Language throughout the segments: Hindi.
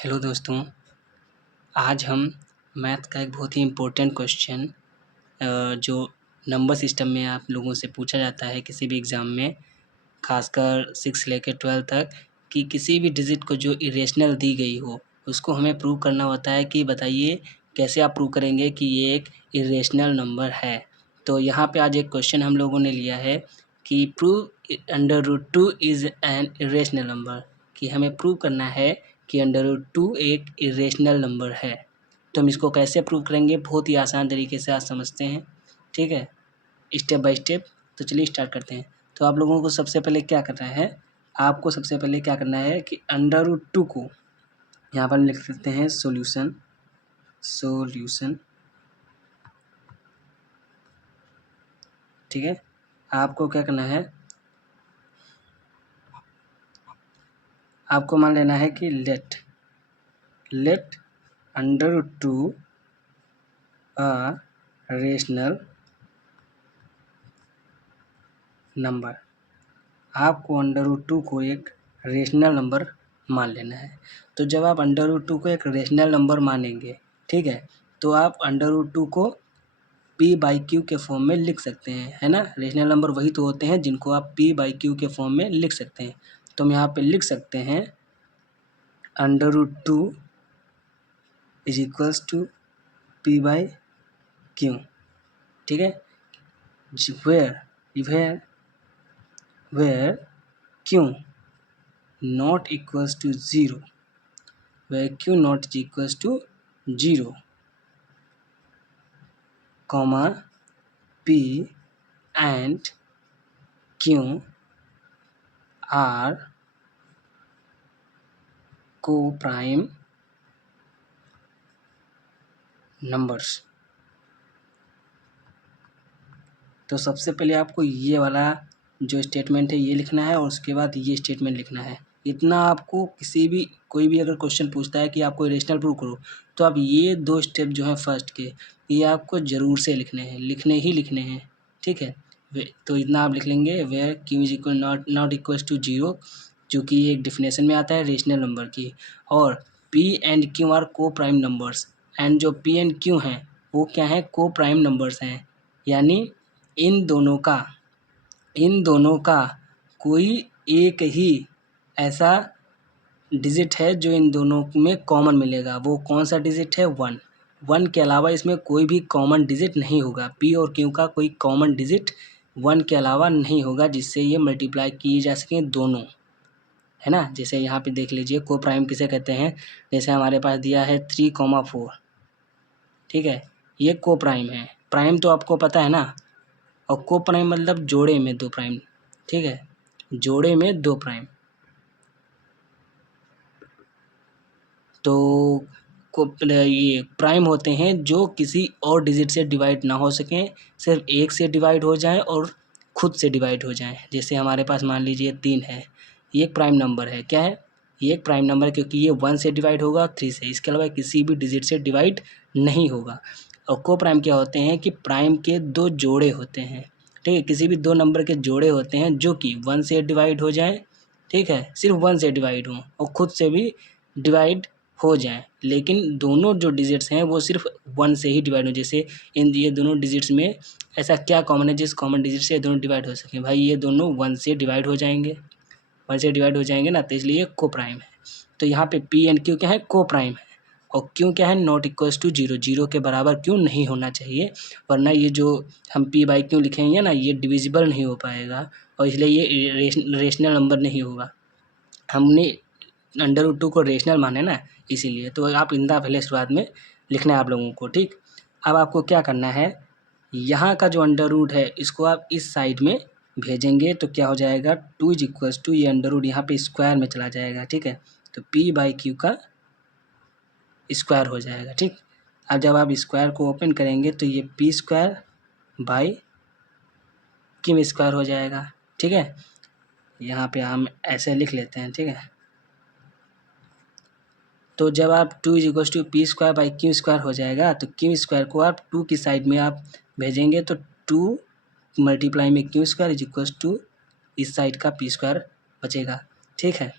हेलो दोस्तों, आज हम मैथ का एक बहुत ही इम्पोर्टेंट क्वेश्चन जो नंबर सिस्टम में आप लोगों से पूछा जाता है किसी भी एग्ज़ाम में, खासकर 6 लेकर 12 तक, कि किसी भी डिजिट को जो इरेशनल दी गई हो उसको हमें प्रूव करना होता है कि बताइए कैसे आप प्रूव करेंगे कि ये एक इरेशनल नंबर है। तो यहाँ पे आज एक क्वेश्चन हम लोगों ने लिया है कि prove √2 is an irrational number, कि हमें प्रूव करना है कि √2 एक इरेशनल नंबर है। तो हम इसको कैसे प्रूव करेंगे, बहुत ही आसान तरीके से आज समझते हैं। ठीक है, स्टेप बाय स्टेप। तो चलिए स्टार्ट करते हैं। तो आप लोगों को सबसे पहले क्या करना है, आपको सबसे पहले क्या करना है कि √2 को यहाँ पर हम लिख सकते हैं सॉल्यूशन। ठीक है, आपको क्या करना है, आपको मान लेना है कि लेट √2 a रेशनल नंबर। आपको √2 को एक रेशनल नंबर मान लेना है। तो जब आप √2 को एक रेशनल नंबर मानेंगे, ठीक है, तो आप √2 को p/q के फॉर्म में लिख सकते हैं, है ना। रेशनल नंबर वही तो होते हैं जिनको आप p/q के फॉर्म में लिख सकते हैं। तो हम यहाँ पे लिख सकते हैं √2 = p/q। ठीक है, where q not equals to 0, where q not is equals to 0, comma p and q are co-prime numbers। तो सबसे पहले आपको ये वाला जो स्टेटमेंट है ये लिखना है और उसके बाद ये स्टेटमेंट लिखना है। इतना आपको कोई भी अगर क्वेश्चन पूछता है कि आपको इरेशनल प्रूव करो, तो आप ये 2 स्टेप जो हैं फर्स्ट के, ये आपको ज़रूर से लिखने हैं। ठीक है, तो इतना आप लिख लेंगे, where q is equal not equals to 0, जो कि एक डिफिनेशन में आता है रेशनल नंबर की, और p एंड q आर को प्राइम नंबर्स, एंड जो p एंड q हैं वो क्या हैं, को प्राइम नंबर्स हैं, यानी इन दोनों का कोई एक ही ऐसा डिजिट है जो इन दोनों में कॉमन मिलेगा। वो कौन सा डिजिट है, 1 के अलावा इसमें कोई भी कॉमन डिजिट नहीं होगा। p और q का कोई कॉमन डिजिट 1 के अलावा नहीं होगा जिससे ये मल्टीप्लाई किए जा सकें दोनों, है ना। जैसे यहाँ पे देख लीजिए, को प्राइम किसे कहते हैं, जैसे हमारे पास दिया है 3,4, ठीक है, ये को प्राइम है। प्राइम तो आपको पता है ना, और को प्राइम मतलब जोड़े में 2 प्राइम, ठीक है, जोड़े में 2 प्राइम। तो ये प्राइम होते हैं जो किसी और डिजिट से डिवाइड ना हो सकें, सिर्फ एक से डिवाइड हो जाएं और खुद से डिवाइड हो जाएं। जैसे हमारे पास मान लीजिए 3 है, ये एक प्राइम नंबर है। क्या है, ये एक प्राइम नंबर है क्योंकि ये 1 से डिवाइड होगा, 3 से, इसके अलावा किसी भी डिजिट से डिवाइड नहीं होगा। और को प्राइम क्या होते हैं कि प्राइम के 2 जोड़े होते हैं, ठीक है, किसी भी 2 नंबर के जोड़े होते हैं जो कि 1 से डिवाइड हो जाएं, ठीक है, सिर्फ 1 से डिवाइड हों और खुद से भी डिवाइड हो जाएं, लेकिन दोनों जो डिजिट्स हैं वो सिर्फ 1 से ही डिवाइड हो। जैसे ये दोनों डिजिट्स में ऐसा क्या कॉमन है जिस कॉमन डिजिट से ये दोनों डिवाइड हो सकें, भाई ये दोनों 1 से डिवाइड हो जाएंगे, 1 से डिवाइड हो जाएंगे ना, तो इसलिए को प्राइम है। तो यहाँ पे p एंड q क्या है, को प्राइम है, और q क्या है, नॉट इक्वल्स टू 0, 0 के बराबर q नहीं होना चाहिए, वरना ये जो हम p/q लिखेंगे ना, ये डिविजिबल नहीं हो पाएगा और इसलिए ये रेशनल नंबर नहीं होगा। हमने √2 को रेशनल माने ना, इसीलिए। तो आप इतना पहले शुरुआत में लिखना है आप लोगों को, ठीक। अब आपको क्या करना है, यहाँ का जो √ है इसको आप इस साइड में भेजेंगे तो क्या हो जाएगा, 2 इज इक्वल्स टू, ये √ यहाँ पे स्क्वायर में चला जाएगा, ठीक है, तो p/q का स्क्वायर हो जाएगा, ठीक। अब जब आप स्क्वायर को ओपन करेंगे तो ये p²/q² हो जाएगा, ठीक है। यहाँ पे हम ऐसे लिख लेते हैं, ठीक है। तो जब आप 2 इज इक्वल्स टू p²/q² हो जाएगा, तो q² को आप 2 की साइड में आप भेजेंगे तो 2 मल्टीप्लाई में q² इज इक्वल्स टू इस साइड का p² बचेगा, ठीक है।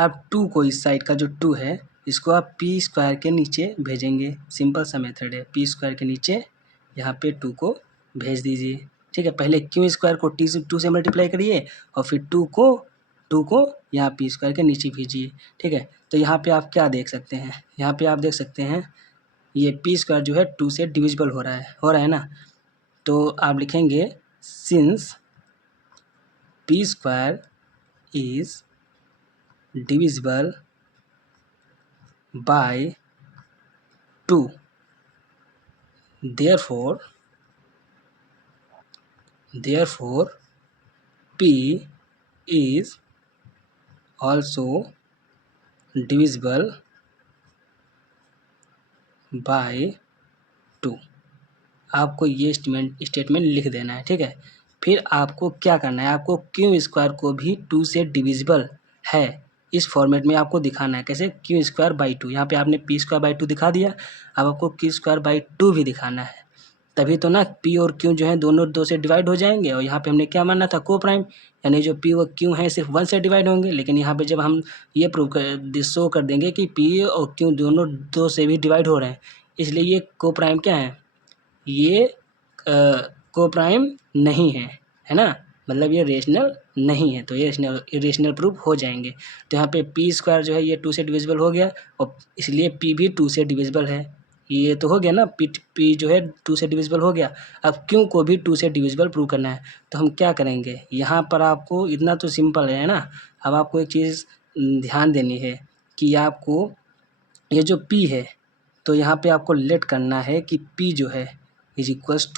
आप टू को इस साइड का जो टू है इसको आप पी स्क्वायर के नीचे भेजेंगे। सिंपल सा मेथड है, पी स्क्वायर के नीचे यहाँ पे टू को भेज दीजिए। ठीक है, पहले क्यू स्क्वायर को टू से मल्टीप्लाई करिए और फिर टू को यहाँ पी स्क्वायर के नीचे भेजिए। ठीक है, तो यहाँ पे आप क्या देख सकते हैं, यहाँ पे आप देख सकते हैं ये पी स्क्वायर जो है टू से डिविजिबल हो रहा है ना। तो आप लिखेंगे since P square is divisible by two, therefore p is also divisible by two. आपको ये स्टेटमेंट लिख देना है। ठीक है, फिर आपको क्या करना है, आपको क्यू स्क्वायर को भी टू से डिविजिबल है इस फॉर्मेट में आपको दिखाना है। कैसे, क्यू स्क्वायर बाई टू, यहाँ पे आपने पी स्क्वायर बाई टू दिखा दिया, अब आपको क्यू स्क्वायर बाई टू भी दिखाना है। तभी तो ना पी और क्यू जो है दोनों दो से डिवाइड हो जाएंगे। और यहाँ पे हमने क्या मानना था, को प्राइम, यानी जो पी और क्यू हैं सिर्फ वन से डिवाइड होंगे। लेकिन यहाँ पे जब हम ये प्रूव कर शो कर देंगे कि पी और क्यू दोनों दो से भी डिवाइड हो रहे हैं, इसलिए ये को प्राइम क्या है, ये को प्राइम नहीं है ना, मतलब ये रेशनल नहीं है। तो ये रेशनल प्रूफ हो जाएंगे। तो यहाँ पे पी स्क्वायर जो है ये टू से डिविजिबल हो गया और इसलिए पी भी टू से डिविजिबल है। ये तो हो गया ना, पी जो है टू से डिविजिबल हो गया। अब क्यू को भी टू से डिविजिबल प्रूव करना है, तो हम क्या करेंगे, यहाँ पर आपको इतना तो सिंपल है ना। अब आपको एक चीज़ ध्यान देनी है कि आपको ये जो पी है, तो यहाँ पे आपको लेट करना है कि पी जो है is equals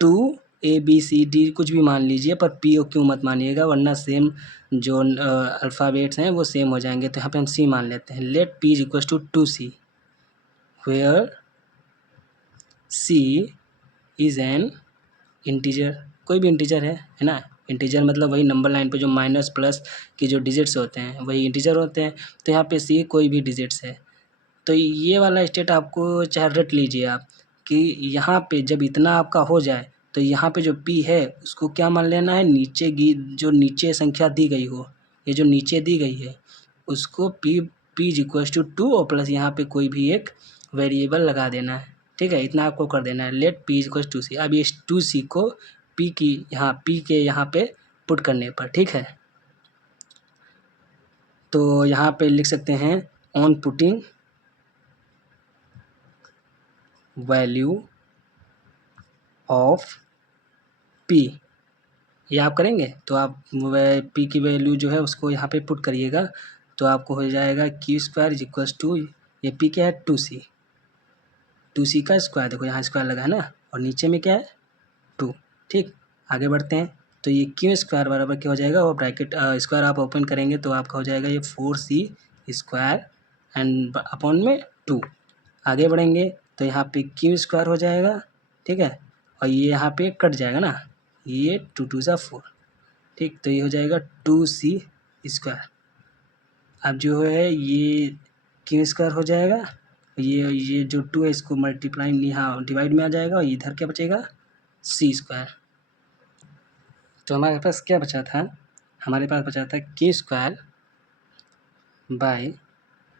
to A B C D कुछ भी मान लीजिए, पर पी और क्यू मत मानिएगा, वरना सेम जो अल्फ़ाबेट्स हैं वो सेम हो जाएंगे। तो यहाँ पे हम सी मान लेते हैं। Let P is equals to C, where C is an integer, कोई भी इंटीजर है ना। इंटीजर मतलब वही नंबर लाइन पे जो माइनस प्लस के जो डिजिट्स होते हैं वही इंटीजर होते हैं। तो यहाँ पे सी कोई भी डिजिट्स है। तो ये वाला स्टेट आपको चाहे रट लीजिए आप कि यहाँ पे जब इतना आपका हो जाए तो यहाँ पे जो p है उसको क्या मान लेना है, जो नीचे संख्या दी गई हो, ये जो नीचे दी गई है उसको p is equals to two और प्लस यहाँ पे कोई भी एक वेरिएबल लगा देना है। ठीक है, इतना आपको कर देना है। Let p is equals to C. अब ये टू सी को p के यहाँ पे पुट करने पर, ठीक है, तो यहाँ पे लिख सकते हैं on putting value of p, ये आप करेंगे तो आप p की वैल्यू जो है उसको यहाँ पे पुट करिएगा, तो आपको हो जाएगा Q square is equals to, ये p क्या है टू सी का स्क्वायर, देखो यहाँ स्क्वायर लगा है ना, और नीचे में क्या है टू। ठीक, आगे बढ़ते हैं। तो ये क्यू स्क्वायर बराबर क्या हो जाएगा, और ब्रैकेट स्क्वायर आप ओपन करेंगे तो आपका हो जाएगा ये 4c स्क्वायर एंड अपॉन में टू। आगे बढ़ेंगे तो यहाँ पे क्यू स्क्वायर हो जाएगा, ठीक है, और ये यहाँ पे कट जाएगा ना, ये टू टू सा 4। ठीक, तो ये हो जाएगा 2c स्क्वायर। अब जो है ये क्यू स्क्वायर हो जाएगा, ये जो 2 है इसको मल्टीप्लाई यहाँ डिवाइड में आ जाएगा और इधर क्या बचेगा c स्क्वायर। तो हमारे पास क्या बचा था, हमारे पास बचा था k square by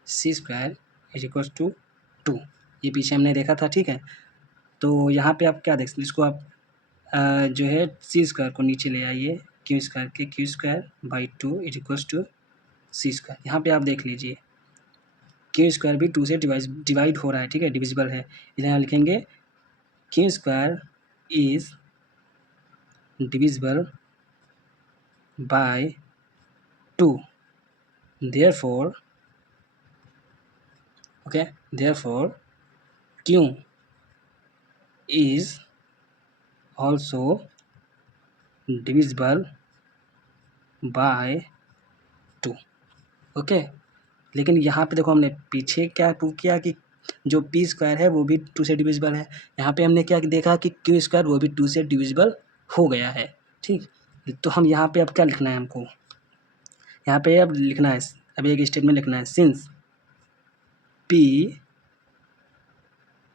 c square is equals to 2। ये पीछे हमने देखा था। ठीक है, तो यहाँ पे आप क्या देख सकते, इसको आप जो है c स्क्वायर को नीचे ले आइए, Q square by two is equals to C square. यहाँ पे आप देख लीजिए क्यू स्क्वायर भी टू से डिवाइड हो रहा है, ठीक है, डिविजिबल है। यहाँ लिखेंगे Q square is divisible by two, therefore Q is also divisible by two. Okay, लेकिन यहाँ पे देखो हमने पीछे क्या प्रूव किया कि जो पी स्क्वायर है वो भी टू से डिविजिबल है। यहाँ पे हमने क्या देखा कि क्यू स्क्वायर वो भी टू से डिविजिबल हो गया है। ठीक, तो हम यहाँ पे अब क्या लिखना है, हमको यहाँ पे अब लिखना है, अभी एक स्टेटमेंट लिखना है, since P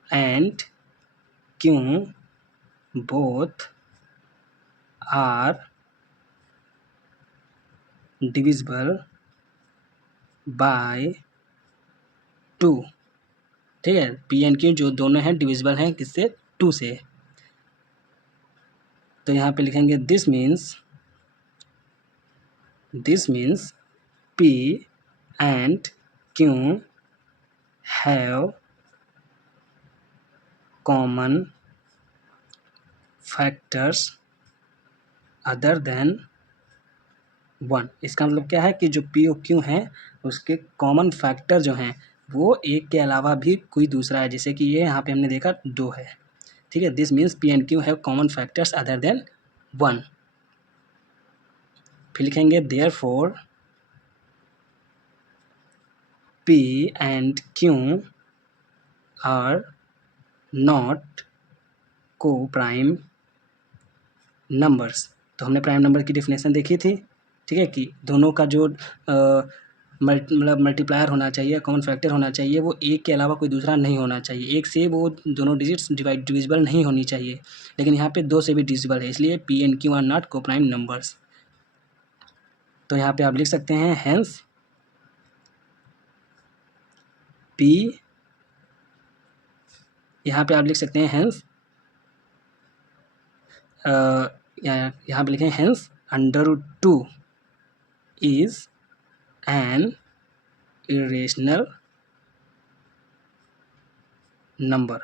and Q both are divisible by 2, ठीक है। पी एंड क्यू जो दोनों हैं डिविजिबल हैं किससे, 2 से। तो यहाँ पे लिखेंगे this means P and Q have common factors other than 1। इसका मतलब क्या है कि जो पी और क्यू हैं उसके कॉमन फैक्टर जो हैं वो एक के अलावा भी कोई दूसरा है, जैसे कि ये यहाँ पे हमने देखा 2 है, ठीक है। This means P and Q have common factors other than 1। फिर लिखेंगे therefore P and Q R not को प्राइम नंबर्स। तो हमने प्राइम नंबर की डेफिनेशन देखी थी, ठीक है, कि दोनों का जो मतलब मल्टीप्लायर होना चाहिए, कॉमन फैक्टर होना चाहिए, वो एक के अलावा कोई दूसरा नहीं होना चाहिए। एक से वो दोनों डिजिट्स डिविजिबल नहीं होनी चाहिए, लेकिन यहाँ पे 2 से भी डिविजिबल है, इसलिए P and Q R not को प्राइम नंबर्स। तो यहाँ पे आप लिख सकते हैं हेंस पी, यहाँ पे आप लिख सकते हैं हेंस यहाँ पे लिखें hence √2 is an irrational number.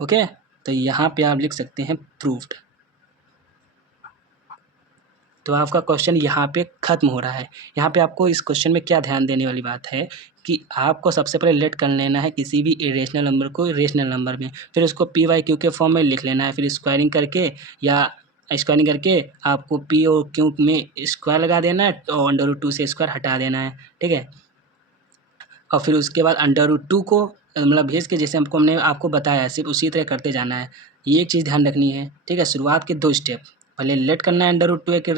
Okay, तो यहाँ पे आप लिख सकते हैं प्रूव्ड। तो आपका क्वेश्चन यहाँ पे ख़त्म हो रहा है। यहाँ पे आपको इस क्वेश्चन में क्या ध्यान देने वाली बात है कि आपको सबसे पहले लेट कर लेना है किसी भी इरेशनल नंबर को रेशनल नंबर में, फिर उसको पी वाई क्यू के फॉर्म में लिख लेना है, फिर स्क्वायरिंग करके आपको पी और क्यू में स्क्वायर लगा देना है और √2 से स्क्वायर हटा देना है, ठीक है। और फिर उसके बाद √2 को मतलब भेज के जैसे हमने आपको बताया सिर्फ उसी तरह करते जाना है। ये एक चीज़ ध्यान रखनी है, ठीक है। शुरुआत के 2 स्टेप, पहले लेट करना है √2 एक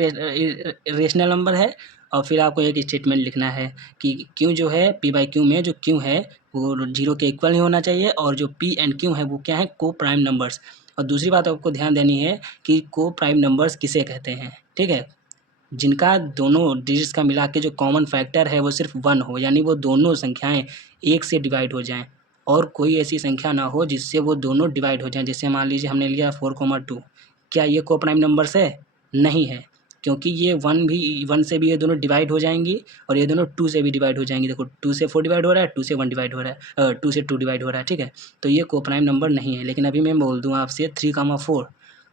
रेशनल नंबर है, और फिर आपको एक स्टेटमेंट लिखना है कि क्यू जो है पी बाई क्यू में जो क्यू है वो 0 के इक्वल नहीं होना चाहिए, और जो पी एंड क्यू है वो क्या है, को प्राइम नंबर्स। और दूसरी बात आपको ध्यान देनी है कि को प्राइम नंबर्स किसे कहते हैं, ठीक है, जिनका दोनों डिजिट्स का मिला के जो कॉमन फैक्टर है वो सिर्फ 1 हो, यानी वो दोनों संख्याएं 1 से डिवाइड हो जाएं, और कोई ऐसी संख्या ना हो जिससे वो दोनों डिवाइड हो जाएं। जैसे मान लीजिए हमने लिया 4,2, क्या ये को प्राइम नंबर्स है? नहीं है, क्योंकि ये 1 से भी ये दोनों डिवाइड हो जाएंगी, और ये दोनों 2 से भी डिवाइड हो जाएंगी। देखो 2 से 4 डिवाइड हो रहा है, 2 से 1 डिवाइड हो रहा है, 2 से 2 डिवाइड हो रहा है, ठीक है। तो ये को प्राइम नंबर नहीं है। लेकिन अभी मैं बोल दूँ आपसे 3,4,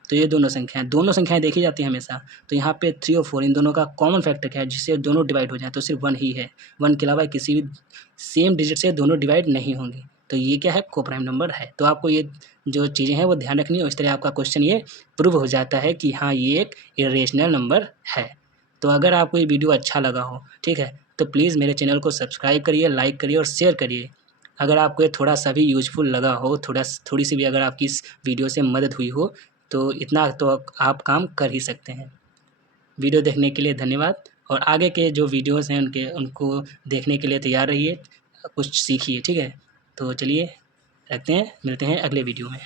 तो ये दोनों संख्याएं देखी जाती हैं हमेशा। तो यहाँ पे 3 और 4 इन दोनों का कॉमन फैक्टर क्या है, जिससे दोनों डिवाइड हो जाए, तो सिर्फ 1 ही है। 1 के अलावा किसी भी सेम डिजिट से दोनों डिवाइड नहीं होंगी। तो ये क्या है, को प्राइम नंबर है। तो आपको ये जो चीज़ें हैं वो ध्यान रखनी है। इस तरह आपका क्वेश्चन ये प्रूव हो जाता है कि हाँ ये एक इरेशनल नंबर है। तो अगर आपको ये वीडियो अच्छा लगा हो, ठीक है, तो प्लीज़ मेरे चैनल को सब्सक्राइब करिए, लाइक करिए और शेयर करिए। अगर आपको ये थोड़ा सा भी यूजफुल लगा हो, थोड़ी सी भी अगर आपकी इस वीडियो से मदद हुई हो, तो इतना तो आप काम कर ही सकते हैं। वीडियो देखने के लिए धन्यवाद, और आगे के जो वीडियोस हैं उनको देखने के लिए तैयार रहिए, कुछ सीखिए, ठीक है। तो चलिए रखते हैं, मिलते हैं अगले वीडियो में।